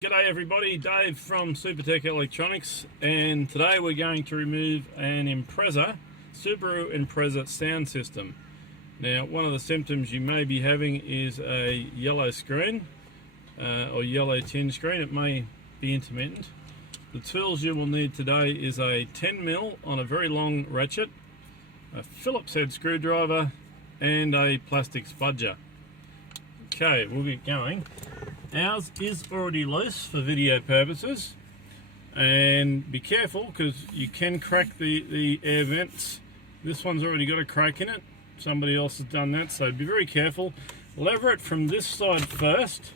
G'day everybody, Dave from Supertech Electronics, and today we're going to remove an Impreza, Subaru Impreza sound system. Now, one of the symptoms you may be having is a yellow screen or yellow tinge screen. It may be intermittent. The tools you will need today is a 10mm on a very long ratchet, a Phillips head screwdriver, and a plastic spudger. Okay, we'll get going. Ours is already loose for video purposes, and be careful because you can crack the air vents. This one's already got a crack in it. Somebody else has done that, so be very careful. Lever it from this side first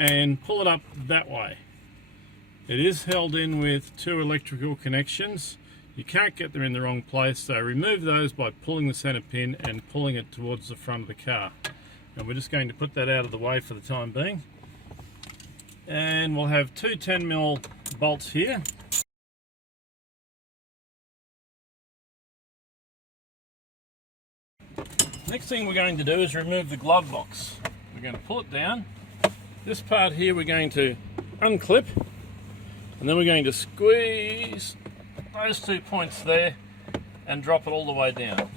and pull it up that way. It is held in with two electrical connections. You can't get them in the wrong place, so remove those by pulling the center pin and pulling it towards the front of the car. And we're just going to put that out of the way for the time being. And we'll have two 10mm bolts here. Next thing we're going to do is remove the glove box. We're going to pull it down. This part here we're going to unclip, and then we're going to squeeze those 2 points there and drop it all the way down.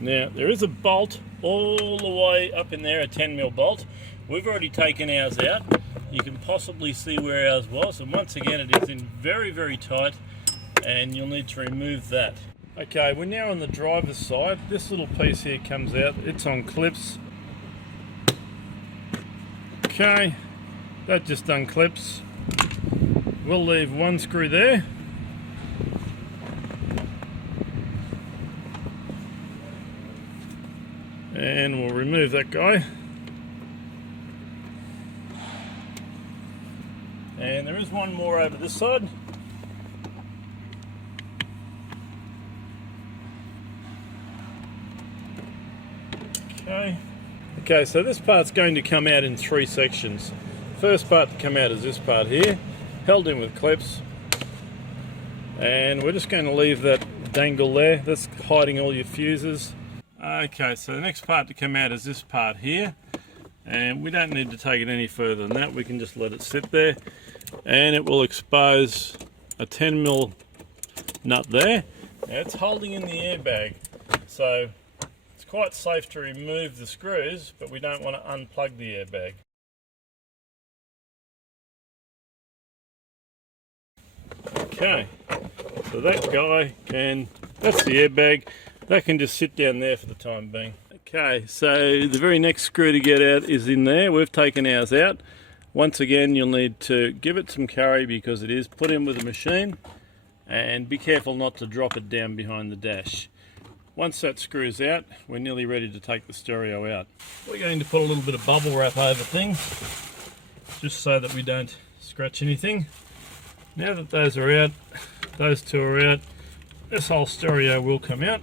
Now there is a bolt all the way up in there, a 10mm bolt. We've already taken ours out. You can possibly see where ours was, and once again it is in very, very tight, and you'll need to remove that. Okay, we're now on the driver's side. This little piece here comes out. It's on clips. Okay, that just unclips. We'll leave one screw there. And we'll remove that guy. And there is one more over this side. Okay, so this part's going to come out in 3 sections. First part to come out is this part here, held in with clips. And we're just going to leave that dangle there. That's hiding all your fuses. Okay, so the next part to come out is this part here, and we don't need to take it any further than that. We can just let it sit there, and it will expose a 10mm nut there. Now it's holding in the airbag, so it's quite safe to remove the screws, but we don't want to unplug the airbag. Okay, so that guy that's the airbag. That can just sit down there for the time being. Okay, so the very next screw to get out is in there. We've taken ours out. Once again, you'll need to give it some curry because it is put in with a machine, and be careful not to drop it down behind the dash. Once that screws out, we're nearly ready to take the stereo out. We're going to put a little bit of bubble wrap over things, just so that we don't scratch anything. Now that those are out, those two are out, this whole stereo will come out.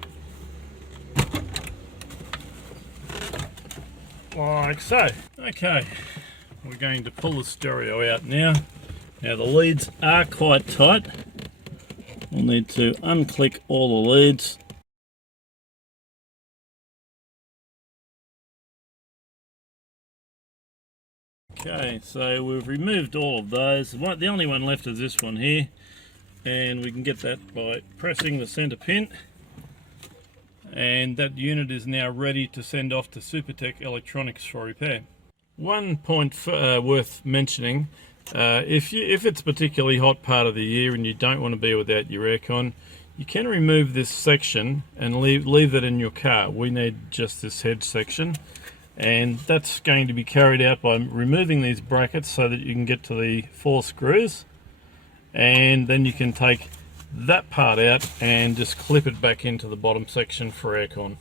Like so. Okay, we're going to pull the stereo out now. Now the leads are quite tight. We'll need to unclick all the leads. Okay, so we've removed all of those. The only one left is this one here, and we can get that by pressing the center pin. And that unit is now ready to send off to Supertech Electronics for repair. One point worth mentioning, if it's a particularly hot part of the year and you don't want to be without your aircon, you can remove this section and leave that in your car. We need just this head section, and that's going to be carried out by removing these brackets so that you can get to the 4 screws, and then you can take that part out and just clip it back into the bottom section for aircon.